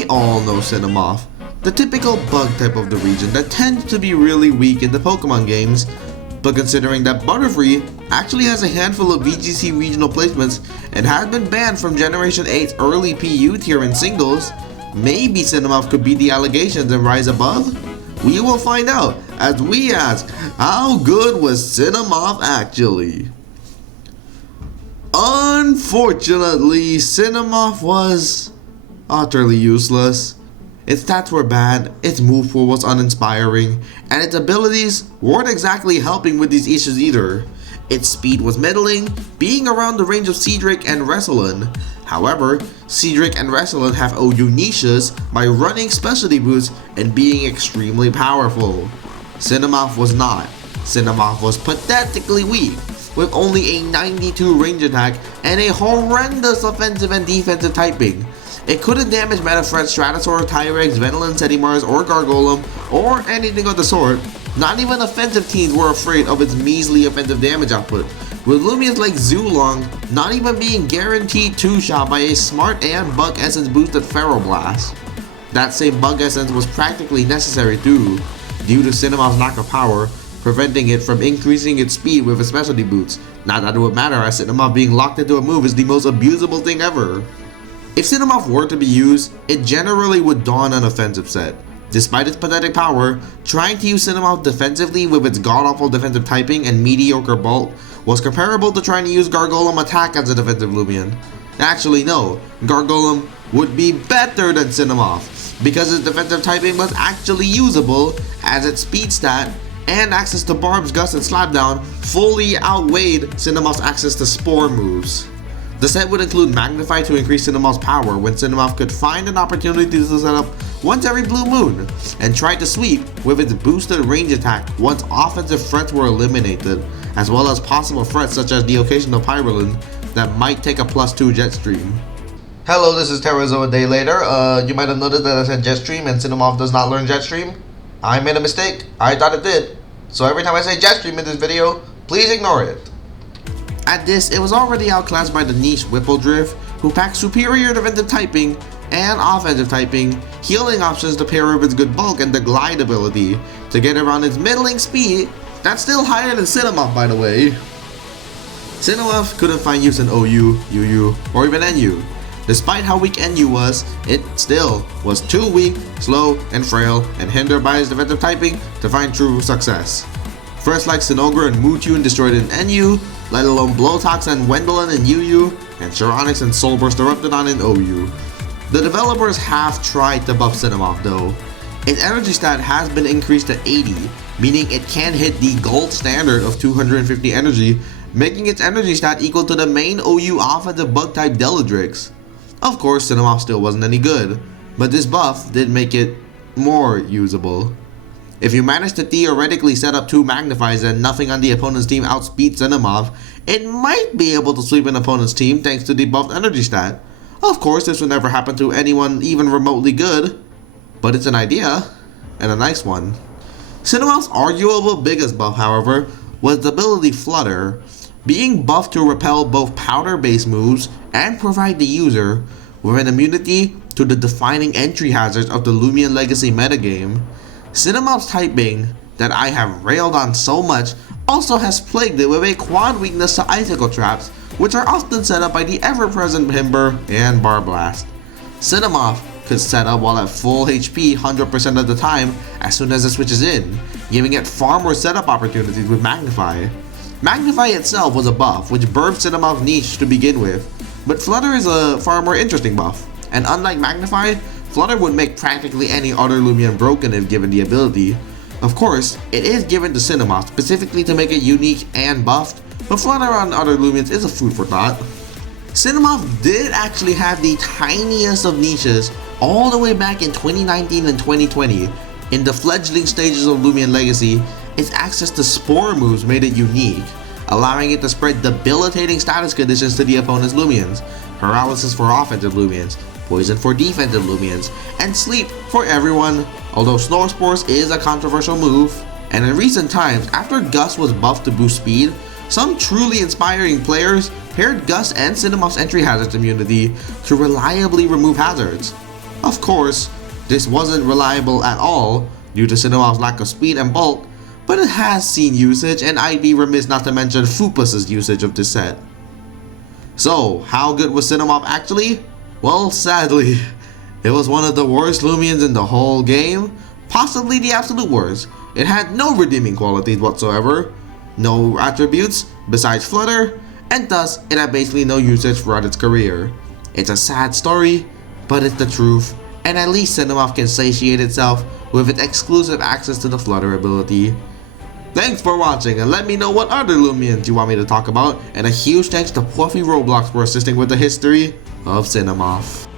We all know Cinemoff, the typical bug type of the region that tends to be really weak in the Pokemon games, but considering that Butterfree actually has a handful of VGC regional placements and has been banned from Generation 8's early PU tier in singles, maybe Cinemoff could beat the allegations and rise above? We will find out as we ask, how good was Cinemoff actually? Unfortunately, Cinemoff was utterly useless. Its stats were bad, its move pool was uninspiring, and its abilities weren't exactly helping with these issues either. Its speed was middling, being around the range of Cedric and Wrestlin. However, Cedric and Wrestlin have OU niches by running specialty boots and being extremely powerful. Cinemoff was not. Cinemoff was pathetically weak, with only a 92 range attack and a horrendous offensive and defensive typing. It couldn't damage meta threats Stratosaur, Tyrex, Venilin, Sedimars, or Gargolem, or anything of the sort. Not even offensive teams were afraid of its measly offensive damage output, with Lumias like Zulong not even being guaranteed 2-shot by a smart and bug essence boosted Feral Blast. That same bug essence was practically necessary too, due to Cinemoff's lack of power, preventing it from increasing its speed with its specialty boots. Not that it would matter, as Cinemoff being locked into a move is the most abusable thing ever. If Cinemoff were to be used, it generally would don an offensive set. Despite its pathetic power, trying to use Cinemoff defensively with its god-awful defensive typing and mediocre bulk was comparable to trying to use Gargolem attack as a defensive Lumion. Actually no, Gargolem would be better than Cinemoff, because its defensive typing was actually usable, as its speed stat and access to Barb's Gust and Slapdown fully outweighed Cinemoff's access to Spore moves. The set would include Magnify to increase Cinemoff's power when Cinemoff could find an opportunity to set up once every blue moon, and try to sweep with its boosted range attack once offensive threats were eliminated, as well as possible threats such as the occasional Pyrolin that might take a +2 Jetstream. Hello, this is Terrazo a day later. You might have noticed that I said Jetstream and Cinemoff does not learn Jetstream. I made a mistake. I thought it did. So every time I say Jetstream in this video, please ignore it. At this, it was already outclassed by the niche Whippledrift, who packed superior defensive typing and offensive typing, healing options to pair with its good bulk and the glide ability to get around its middling speed. That's still higher than Cinemoff, by the way. Cinemoff couldn't find use in OU, UU, or even NU. Despite how weak NU was, it still was too weak, slow, and frail, and hindered by its defensive typing to find true success. First like Sinogre and Mewtwo destroyed in NU, let alone Blowtox and Wendelin in UU, and Chironix and Soulburst Eruptodon in OU. The developers have tried to buff Cinemoff though. Its energy stat has been increased to 80, meaning it can hit the gold standard of 250 energy, making its energy stat equal to the main OU offensive bug type Deladrix. Of course, Cinemoff still wasn't any good, but this buff did make it more usable. If you manage to theoretically set up 2 Magnifies and nothing on the opponent's team outspeeds Cinemoff, it might be able to sweep an opponent's team thanks to the buffed energy stat. Of course, this would never happen to anyone even remotely good, but it's an idea, and a nice one. Cinemoff's arguable biggest buff, however, was the ability Flutter, being buffed to repel both powder-based moves and provide the user with an immunity to the defining entry hazards of the Lumion Legacy metagame. Cinemoff's typing, that I have railed on so much, also has plagued it with a quad weakness to Icicle Traps, which are often set up by the ever-present Himber and Barblast. Cinemoff could set up while at full HP 100% of the time as soon as it switches in, giving it far more setup opportunities with Magnify. Magnify itself was a buff which birthed Cinemoff's niche to begin with, but Flutter is a far more interesting buff, and unlike Magnify, Flutter would make practically any other Lumion broken if given the ability. Of course, it is given to Cinemoff specifically to make it unique and buffed, but Flutter on other Lumions is a food for thought. Cinemoff did actually have the tiniest of niches all the way back in 2019 and 2020. In the fledgling stages of Lumion Legacy, its access to Spore moves made it unique, allowing it to spread debilitating status conditions to the opponent's Lumions, paralysis for offensive Lumions, poison for defensive Lumions, and sleep for everyone, although Snore Spores is a controversial move. And in recent times, after Gust was buffed to boost speed, some truly inspiring players paired Gust and Cinemoff's entry hazards immunity to reliably remove hazards. Of course, this wasn't reliable at all due to Cinemoff's lack of speed and bulk, but it has seen usage, and I'd be remiss not to mention Fupus's usage of this set. So, how good was Cinemoff actually? Well, sadly, it was one of the worst Lumions in the whole game, possibly the absolute worst. It had no redeeming qualities whatsoever, no attributes besides Flutter, and thus it had basically no usage throughout its career. It's a sad story, but it's the truth, and at least Cinemoff can satiate itself with its exclusive access to the Flutter ability. Thanks for watching, and let me know what other Lumions you want me to talk about, and a huge thanks to Puffy Roblox for assisting with the history of Cinemoff.